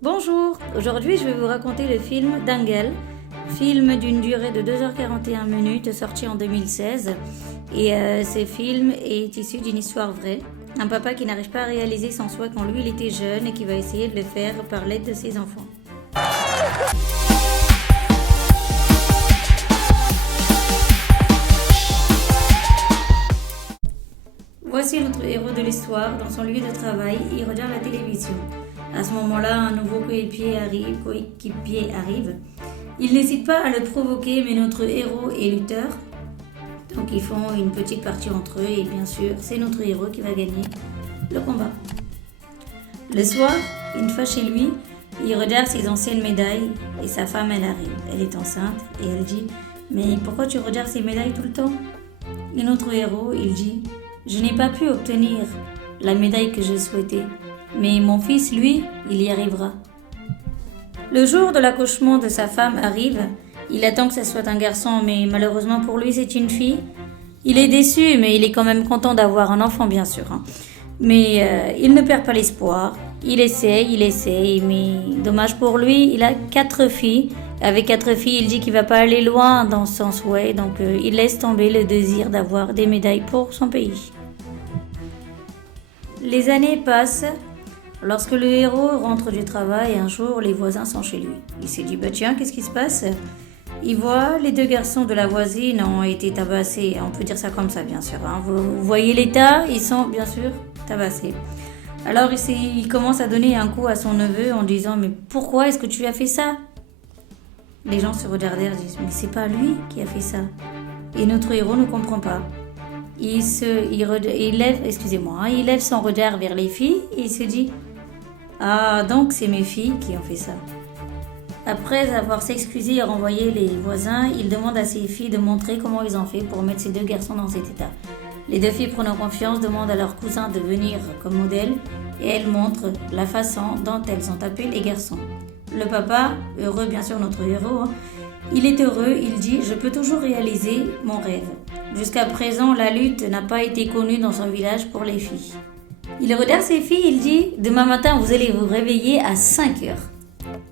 Bonjour, aujourd'hui je vais vous raconter le film Dangal, film d'une durée de 2h41 sorti en 2016 et ce film est issu d'une histoire vraie. Un papa qui n'arrive pas à réaliser son souhait quand lui il était jeune et qui va essayer de le faire par l'aide de ses enfants. Voici notre héros de l'histoire. Dans son lieu de travail, il regarde la télévision. À ce moment-là, un nouveau coéquipier arrive. Il n'hésite pas à le provoquer, mais notre héros est lutteur. Donc ils font une petite partie entre eux et bien sûr, c'est notre héros qui va gagner le combat. Le soir, une fois chez lui, il regarde ses anciennes médailles et sa femme, elle arrive. Elle est enceinte et elle dit « Mais pourquoi tu regardes ces médailles tout le temps ?» Et notre héros, il dit « Je n'ai pas pu obtenir la médaille que je souhaitais. Mais mon fils, lui, il y arrivera. » Le jour de l'accouchement de sa femme arrive. Il attend que ce soit un garçon, mais malheureusement pour lui, c'est une fille. Il est déçu, mais il est quand même content d'avoir un enfant, bien sûr. Mais il ne perd pas l'espoir. Il essaye, mais dommage pour lui, il a 4 filles. Avec 4 filles, il dit qu'il ne va pas aller loin dans son souhait, donc il laisse tomber le désir d'avoir des médailles pour son pays. Les années passent. Lorsque le héros rentre du travail, un jour, les voisins sont chez lui. Il s'est dit, tiens, qu'est-ce qui se passe ? Il voit les 2 garçons de la voisine ont été tabassés. On peut dire ça comme ça, bien sûr. Vous voyez l'état, ils sont bien sûr tabassés. Alors il commence à donner un coup à son neveu en disant, mais pourquoi est-ce que tu as fait ça ? Les gens se regardèrent et disent, mais c'est pas lui qui a fait ça. Et notre héros ne comprend pas. Il lève son regard vers les filles et il se dit, ah, donc c'est mes filles qui ont fait ça. Après avoir s'excusé et renvoyé les voisins, il demande à ses filles de montrer comment ils ont fait pour mettre ces 2 garçons dans cet état. Les 2 filles, prenant confiance, demandent à leur cousin de venir comme modèle et elles montrent la façon dont elles ont tapé les garçons. Le papa, heureux bien sûr notre héros, il est heureux, il dit « Je peux toujours réaliser mon rêve ». Jusqu'à présent, la lutte n'a pas été connue dans son village pour les filles. Il regarde ses filles, il dit « Demain matin, vous allez vous réveiller à 5 heures ».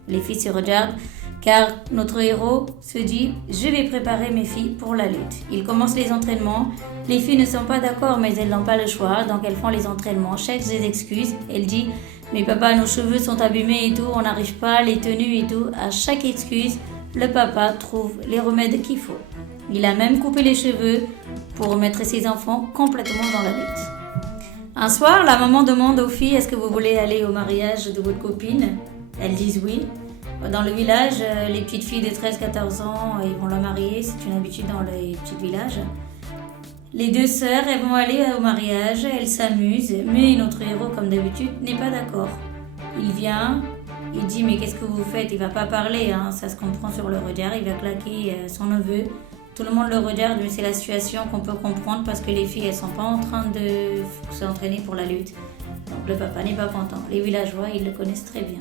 Les filles se regardent car notre héros se dit « Je vais préparer mes filles pour la lutte ». Il commence les entraînements. Les filles ne sont pas d'accord mais elles n'ont pas le choix, donc elles font les entraînements. Cherchent des excuses. Elle dit « Mais papa, nos cheveux sont abîmés et tout, on n'arrive pas, les tenues et tout ». À chaque excuse, le papa trouve les remèdes qu'il faut. Il a même coupé les cheveux pour mettre ses enfants complètement dans la lutte. Un soir, la maman demande aux filles « Est-ce que vous voulez aller au mariage de votre copine ?» Elles disent oui. Dans le village, les petites filles de 13-14 ans, ils vont la marier, c'est une habitude dans les petits villages. Les 2 sœurs, elles vont aller au mariage, elles s'amusent, mais notre héros, comme d'habitude, n'est pas d'accord. Il vient, il dit « Mais qu'est-ce que vous faites ?» Il va pas parler, ça se comprend sur le regard, il va claquer son neveu. Tout le monde le regarde, mais c'est la situation qu'on peut comprendre parce que les filles, elles sont pas en train de s'entraîner pour la lutte. Donc le papa n'est pas content. Les villageois, ils le connaissent très bien.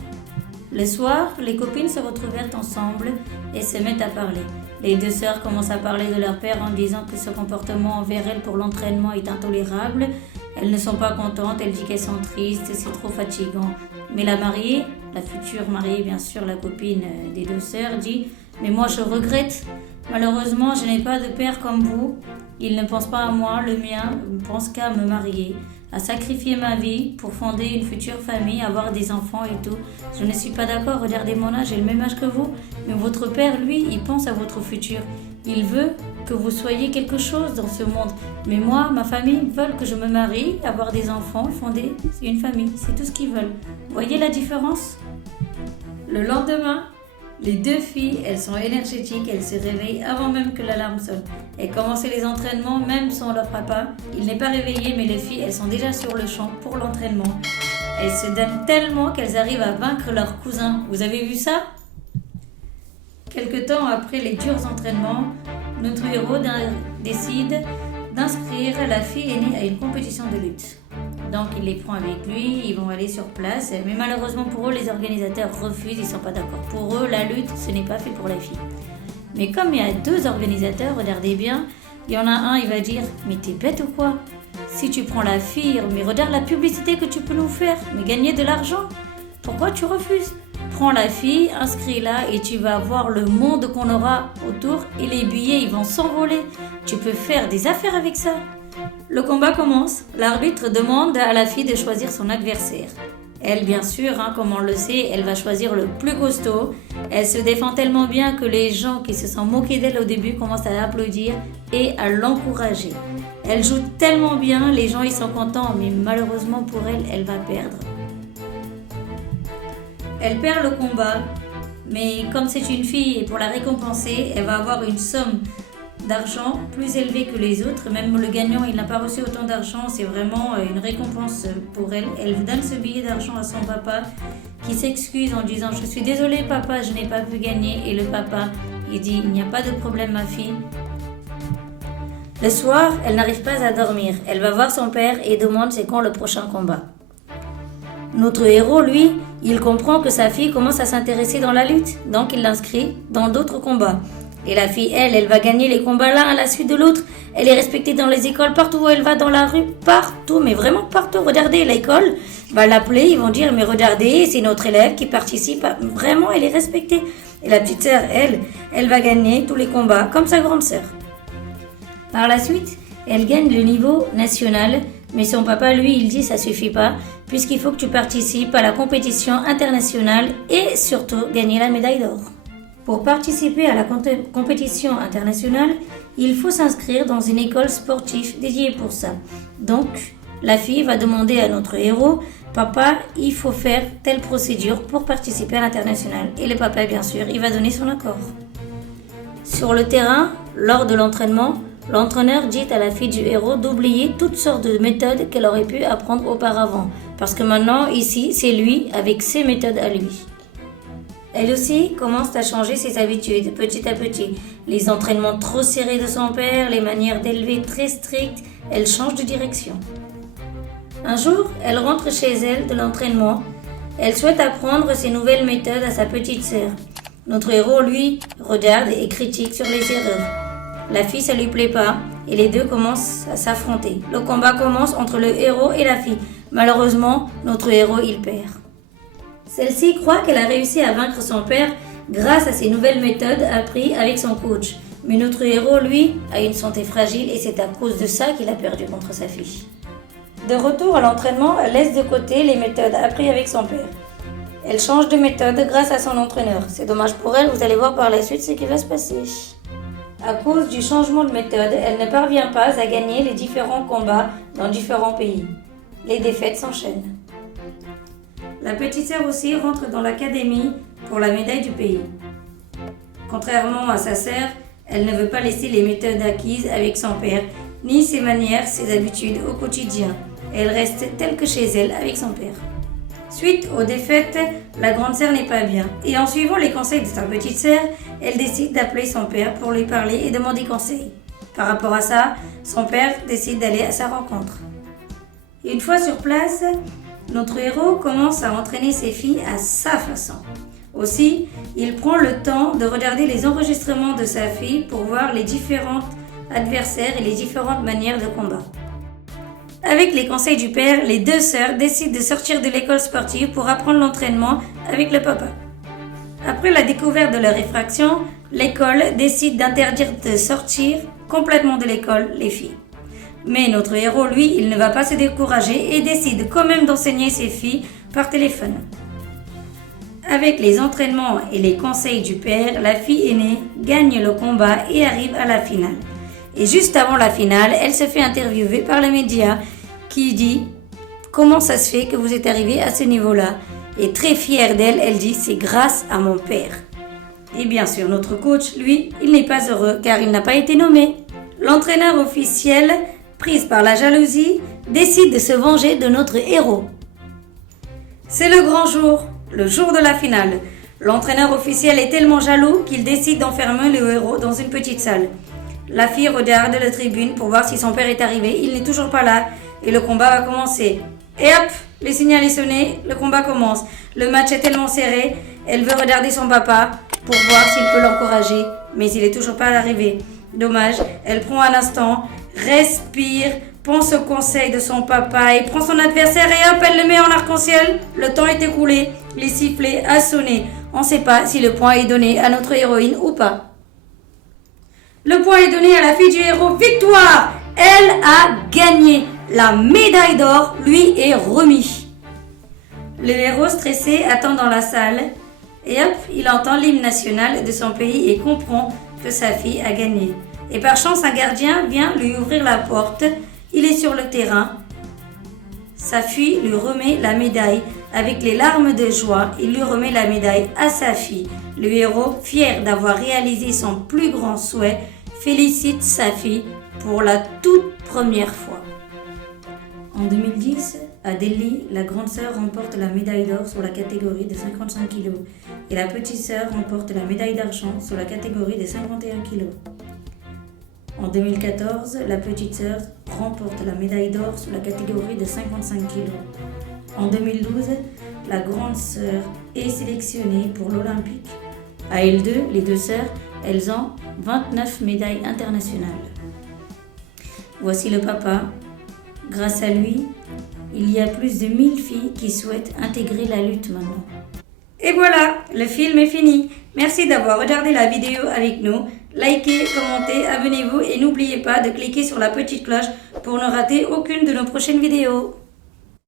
Le soir, les copines se retrouvent ensemble et se mettent à parler. Les 2 sœurs commencent à parler de leur père en disant que ce comportement envers elles pour l'entraînement est intolérable. Elles ne sont pas contentes, elles disent qu'elles sont tristes, c'est trop fatigant. Mais la mariée, la future mariée bien sûr, la copine des 2 sœurs, dit « Mais moi je regrette. Malheureusement, je n'ai pas de père comme vous. Il ne pense pas à moi, le mien ne pense qu'à me marier, à sacrifier ma vie pour fonder une future famille, avoir des enfants et tout. Je ne suis pas d'accord, regardez mon âge, j'ai le même âge que vous. Mais votre père, lui, il pense à votre futur. Il veut que vous soyez quelque chose dans ce monde. Mais moi, ma famille veulent que je me marie, avoir des enfants, fonder une famille. C'est tout ce qu'ils veulent. Voyez la différence ? Le lendemain, les 2 filles, elles sont énergétiques, elles se réveillent avant même que l'alarme sonne. Elles commencent les entraînements même sans leur papa. Il n'est pas réveillé, mais les filles, elles sont déjà sur le champ pour l'entraînement. Elles se donnent tellement qu'elles arrivent à vaincre leurs cousins. Vous avez vu ça ? Quelque temps après les durs entraînements, notre héros décide d'inscrire la fille aînée à une compétition de lutte. Donc il les prend avec lui, ils vont aller sur place, mais malheureusement pour eux, les organisateurs refusent, ils ne sont pas d'accord. Pour eux, la lutte, ce n'est pas fait pour les filles. Mais comme il y a 2 organisateurs, regardez bien, il y en a un, il va dire « Mais t'es bête ou quoi ? Si tu prends la fille, mais regarde la publicité que tu peux nous faire, mais gagner de l'argent. Pourquoi tu refuses ? prends la fille, inscris-la et tu vas voir le monde qu'on aura autour et les billets ils vont s'envoler. Tu peux faire des affaires avec ça. Le combat commence. L'arbitre demande à la fille de choisir son adversaire. Elle, bien sûr, comme on le sait, elle va choisir le plus costaud. Elle se défend tellement bien que les gens qui se sont moqués d'elle au début commencent à l'applaudir et à l'encourager. Elle joue tellement bien, les gens ils sont contents, mais malheureusement pour elle, elle va perdre. Elle perd le combat, mais comme c'est une fille et pour la récompenser, elle va avoir une somme d'argent plus élevée que les autres. Même le gagnant, il n'a pas reçu autant d'argent, c'est vraiment une récompense pour elle. Elle donne ce billet d'argent à son papa qui s'excuse en disant « Je suis désolée papa, je n'ai pas pu gagner » et le papa, il dit « Il n'y a pas de problème ma fille ». Le soir, elle n'arrive pas à dormir. Elle va voir son père et demande c'est quand le prochain combat. Notre héros, lui, il comprend que sa fille commence à s'intéresser dans la lutte, donc il l'inscrit dans d'autres combats. Et la fille, elle va gagner les combats l'un à la suite de l'autre. Elle est respectée dans les écoles, partout où elle va dans la rue, partout, mais vraiment partout. Regardez, l'école va l'appeler, ils vont dire, mais regardez, c'est notre élève qui participe. Vraiment, elle est respectée. Et la petite sœur, elle va gagner tous les combats, comme sa grande sœur. Par la suite, elle gagne le niveau national, mais son papa, lui, il dit, ça suffit pas, puisqu'il faut que tu participes à la compétition internationale et surtout gagner la médaille d'or. Pour participer à la compétition internationale, il faut s'inscrire dans une école sportive dédiée pour ça. Donc, la fille va demander à notre héros « Papa, il faut faire telle procédure pour participer à l'international. » Et le papa, bien sûr, il va donner son accord. Sur le terrain, lors de l'entraînement, l'entraîneur dit à la fille du héros d'oublier toutes sortes de méthodes qu'elle aurait pu apprendre auparavant. Parce que maintenant, ici, c'est lui avec ses méthodes à lui. Elle aussi commence à changer ses habitudes petit à petit. Les entraînements trop serrés de son père, les manières d'élever très strictes, elle change de direction. Un jour, elle rentre chez elle de l'entraînement. Elle souhaite apprendre ses nouvelles méthodes à sa petite sœur. Notre héros, lui, regarde et critique sur les erreurs. La fille, ça lui plaît pas et les deux commencent à s'affronter. Le combat commence entre le héros et la fille. Malheureusement, notre héros, il perd. Celle-ci croit qu'elle a réussi à vaincre son père grâce à ses nouvelles méthodes apprises avec son coach. Mais notre héros, lui, a une santé fragile et c'est à cause de ça qu'il a perdu contre sa fille. De retour à l'entraînement, elle laisse de côté les méthodes apprises avec son père. Elle change de méthode grâce à son entraîneur. C'est dommage pour elle, vous allez voir par la suite ce qui va se passer. À cause du changement de méthode, elle ne parvient pas à gagner les différents combats dans différents pays. Les défaites s'enchaînent. La petite sœur aussi rentre dans l'académie pour la médaille du pays. Contrairement à sa sœur, elle ne veut pas laisser les méthodes acquises avec son père, ni ses manières, ses habitudes au quotidien. Elle reste telle que chez elle avec son père. Suite aux défaites, la grande sœur n'est pas bien. Et en suivant les conseils de sa petite sœur, elle décide d'appeler son père pour lui parler et demander conseil. Par rapport à ça, son père décide d'aller à sa rencontre. Une fois sur place, notre héros commence à entraîner ses filles à sa façon. Aussi, il prend le temps de regarder les enregistrements de sa fille pour voir les différents adversaires et les différentes manières de combat. Avec les conseils du père, les deux sœurs décident de sortir de l'école sportive pour apprendre l'entraînement avec le papa. Après la découverte de leur effraction, l'école décide d'interdire de sortir complètement de l'école les filles. Mais notre héros, lui, il ne va pas se décourager et décide quand même d'enseigner ses filles par téléphone. Avec les entraînements et les conseils du père, la fille aînée gagne le combat et arrive à la finale. Et juste avant la finale, elle se fait interviewer par les médias qui dit « Comment ça se fait que vous êtes arrivé à ce niveau-là ?» Et très fière d'elle, elle dit « C'est grâce à mon père ». Et bien sûr, notre coach, lui, il n'est pas heureux car il n'a pas été nommé. L'entraîneur officiel, prise par la jalousie, décide de se venger de notre héros. C'est le grand jour, le jour de la finale. L'entraîneur officiel est tellement jaloux qu'il décide d'enfermer le héros dans une petite salle. La fille regarde la tribune pour voir si son père est arrivé. Il n'est toujours pas là et le combat va commencer. Et hop, le signal est sonné, le combat commence. Le match est tellement serré, elle veut regarder son papa pour voir s'il peut l'encourager, mais il n'est toujours pas arrivé. Dommage, elle prend un instant, respire, pense au conseil de son papa et prend son adversaire et hop, elle le met en arc-en-ciel. Le temps est écoulé, les sifflets a sonné. On ne sait pas si le point est donné à notre héroïne ou pas. Le point est donné à la fille du héros. Victoire! Elle a gagné. La médaille d'or lui est remise. Le héros stressé attend dans la salle et hop, il entend l'hymne national de son pays et comprend que sa fille a gagné. Et par chance, un gardien vient lui ouvrir la porte. Il est sur le terrain. Sa fille lui remet la médaille. Avec les larmes de joie, il lui remet la médaille à sa fille. Le héros, fier d'avoir réalisé son plus grand souhait, félicite sa fille pour la toute première fois. En 2010, à Delhi, la grande sœur remporte la médaille d'or sur la catégorie de 55 kg et la petite sœur remporte la médaille d'argent sur la catégorie de 51 kg. En 2014, la petite sœur remporte la médaille d'or sur la catégorie de 55 kg. En 2012, la grande sœur est sélectionnée pour l'Olympique. À elles deux, les deux sœurs, elles ont 29 médailles internationales. Voici le papa. Grâce à lui, il y a plus de 1000 filles qui souhaitent intégrer la lutte maintenant. Et voilà, le film est fini. Merci d'avoir regardé la vidéo avec nous. Likez, commentez, abonnez-vous et n'oubliez pas de cliquer sur la petite cloche pour ne rater aucune de nos prochaines vidéos.